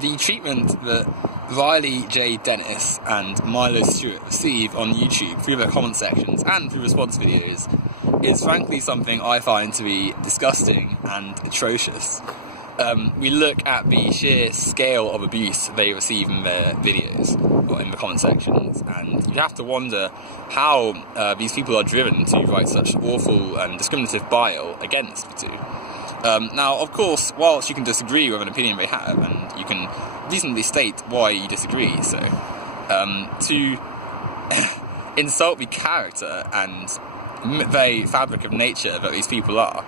the treatment that Riley J. Dennis and Milo Stewart receive on YouTube through their comment sections and through response videos is frankly something I find to be disgusting and atrocious. We look at the sheer scale of abuse they receive in their videos or in the comment sections, and you have to wonder how these people are driven to write such awful and discriminative bile against the two. Now, of course, whilst you can disagree with an opinion they have, and you can reasonably state why you disagree, so to insult the character and very fabric of nature that these people are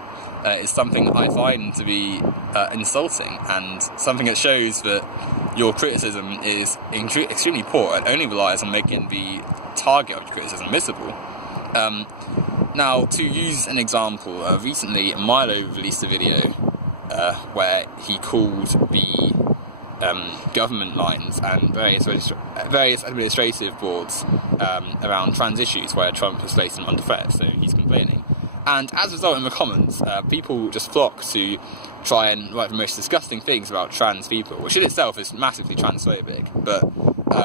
is something I find to be insulting, and something that shows that your criticism is extremely poor and only relies on making the target of your criticism miserable. Now, to use an example, recently Milo released a video where he called the government lines and various administrative boards around trans issues where Trump has placed them under threat, so he's complaining. And as a result, in the comments, people just flock to try and write the most disgusting things about trans people, which in itself is massively transphobic, but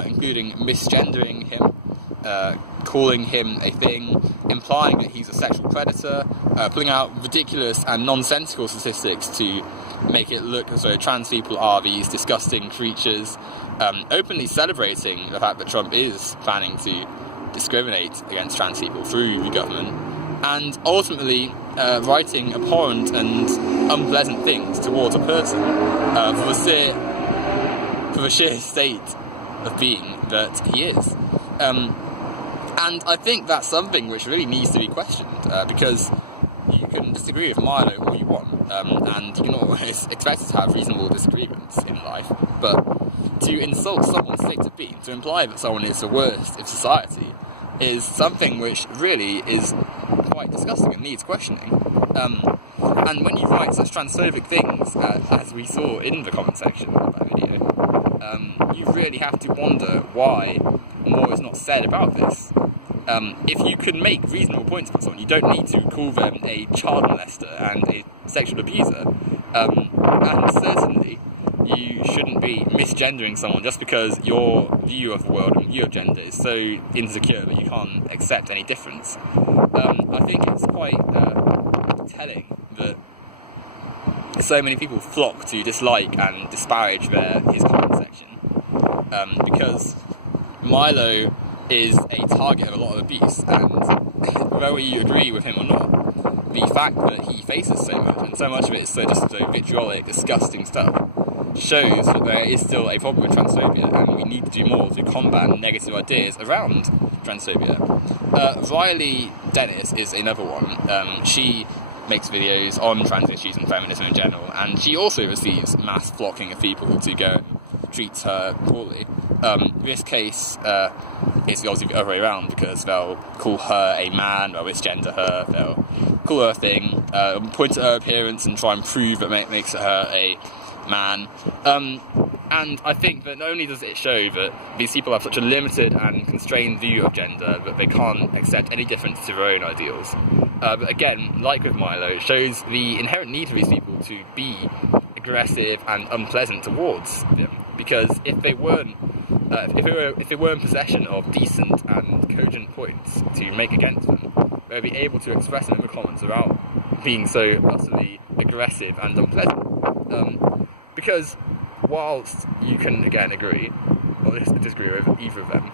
including misgendering him, calling him a thing, implying that he's a sexual predator, pulling out ridiculous and nonsensical statistics to make it look as though trans people are these disgusting creatures, openly celebrating the fact that Trump is planning to discriminate against trans people through the government, and ultimately writing abhorrent and unpleasant things towards a person for the sheer state of being that he is. And I think that's something which really needs to be questioned, because you can disagree with Milo all you want, and you can always expect to have reasonable disagreements in life, but to insult someone's state of being, to imply that someone is the worst of society, is something which really is quite disgusting and needs questioning. And when you write such transphobic things, as we saw in the comment section of that video, you really have to wonder why more is not said about this. If you can make reasonable points about someone, you don't need to call them a child molester and a sexual abuser. And certainly, you shouldn't be misgendering someone just because your view of the world and view of gender is so insecure that you can't accept any difference. I think it's quite telling that so many people flock to dislike and disparage his comment section, because Milo is a target of a lot of abuse, and whether you agree with him or not, the fact that he faces so much, and so much of it is just so vitriolic, disgusting stuff, shows that there is still a problem with transphobia, and we need to do more to combat negative ideas around transphobia. Riley Dennis is another one. She makes videos on trans issues and feminism in general, and she also receives mass flocking of people to go and treat her poorly. This case is obviously the other way around, because they'll call her a man, they'll misgender her, they'll call her a thing, point at her appearance and try and prove that makes her a man. And I think that not only does it show that these people have such a limited and constrained view of gender that they can't accept any difference to their own ideals, but again, like with Milo, it shows the inherent need for these people to be aggressive and unpleasant towards them, because if they were in possession of decent and cogent points to make against them, they'd be able to express them in the comments without being so utterly aggressive and unpleasant. Because whilst you can again agree or disagree with either of them,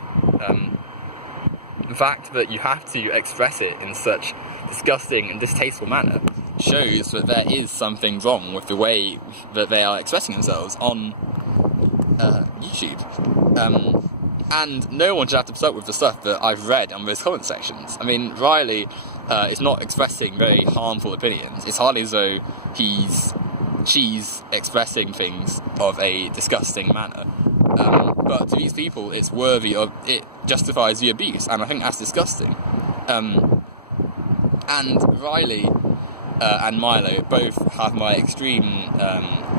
the fact that you have to express it in such disgusting and distasteful manner shows that there is something wrong with the way that they are expressing themselves on YouTube. And no one should have to put up with the stuff that I've read on those comment sections. I mean, Riley is not expressing very harmful opinions. It's hardly as though she's expressing things of a disgusting manner. But to these people, it justifies the abuse, and I think that's disgusting. And Riley and Milo both have my extreme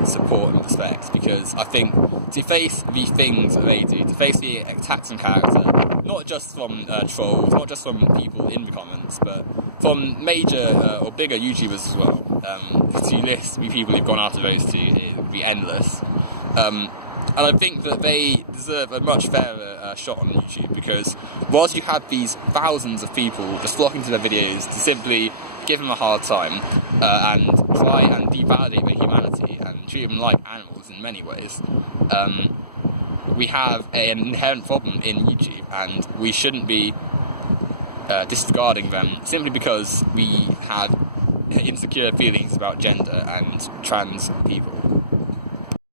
support and respect, because I think to face the things that they do, to face the attacks on character, not just from trolls, not just from people in the comments, but from major or bigger YouTubers as well, to list the people who've gone after those two, it would be endless. And I think that they deserve a much fairer shot on YouTube, because whilst you have these thousands of people just flocking to their videos to simply give them a hard time and try and devalidate their humanity and treat them like animals in many ways, we have an inherent problem in YouTube, and we shouldn't be disregarding them simply because we have insecure feelings about gender and trans people.